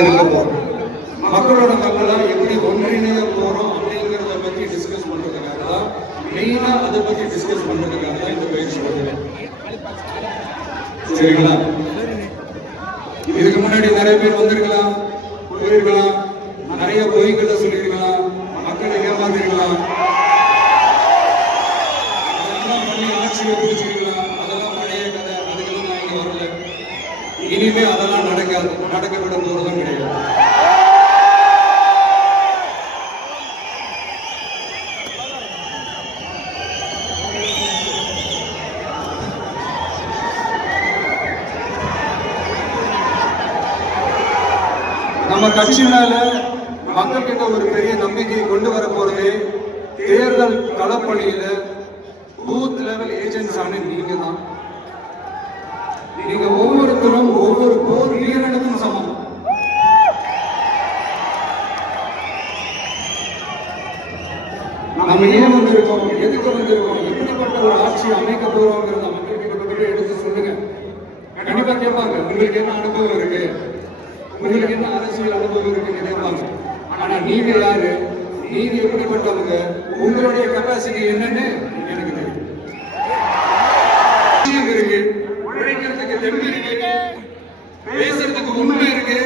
இருக்க போறோம். மக்களோட மக்களா எப்படி ஒன்றிணைய போறோம் அப்படிங்கிறத பத்தி டிஸ்கஸ் பண்றதுக்காக தான், மெயினா அதை பத்தி டிஸ்கஸ் பண்றதுக்காக தான் இந்த பயிற்சி வருகிறேன். சரிங்களா? இதுக்கு முன்னாடி நிறைய பேர் வந்திருக்கலாம், போயிருக்கலாம், நிறைய பொய்களை சொல்லியிருக்கலாம், மக்களை ஏமாத்திருக்கலாம், அதெல்லாம் பண்ணி ஆட்சியை பிடிச்சிருக்கலாம். அதெல்லாம் பழைய கதை, அதுக்கெல்லாம் நான் இங்க வரல. இனிமே அதெல்லாம் நடக்காது, நடக்கப்பட போறதும் கிடையாது. நம்ம கட்சியினால மக்கள் கிட்ட ஒரு பெரிய நம்பிக்கையை கொண்டு வர போறது தேர்தல் களப்பணியில பூத் லெவல் ஏஜென்ட்ஸ் ஆன நீங்க தான். நீங்க ஒவ்வொருத்தரும் ஒவ்வொரு போர் வீரனுக்கும் சமம். நம்ம ஏன் வந்திருக்கோம், எதுக்கு வந்திருக்கோம், எப்படிப்பட்ட ஒரு ஆட்சி அமைக்க போறோங்கிறத மக்கள் கிட்ட எடுத்து சொல்லுங்க. கண்டிப்பா கேட்பாங்க, உங்களுக்கு என்ன அனுபவம் இருக்கு, உங்களுக்கு என்ன அரசியல் அனுபவம் இருக்குன்னு கேட்பாங்க. ஆனா நீங்க யாரு, நீங்க எப்படிப்பட்டவங்க, உங்களுடைய கெப்பாசிட்டி என்னன்னு எனக்கு தெரியும். இருக்கு, உழைக்கிறதுக்கு தெம்பு இருக்கு, பேசுறதுக்கு உண்மை இருக்கு.